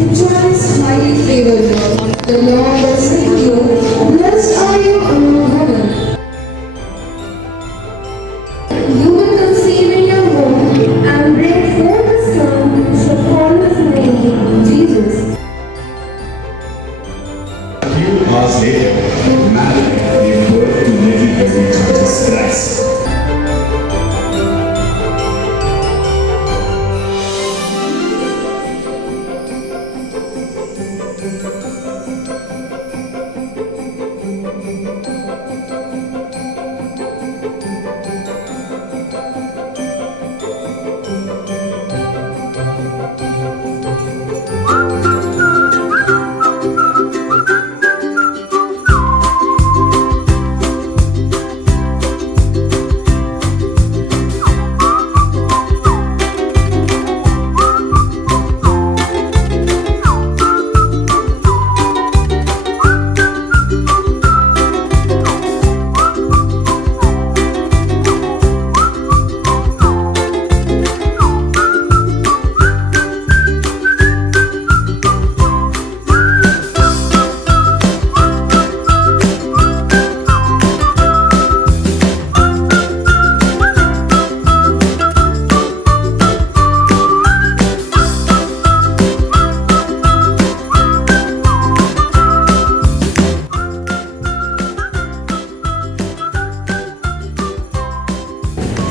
Rejoice, highly favored one. The Lord is with you. Blessed are you among women. You will conceive in your womb and bring forth a son, who shall call his name Jesus. A few hours later, Mary gave birth to little baby Jesus Christ.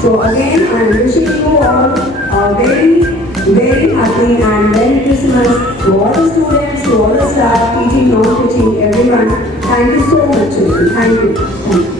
So again, I am wishing you all a very, very happy and Merry Christmas to all the students, to all the staff, teaching, non-teaching, everyone. Thank you so much, children. Thank you. Thank you.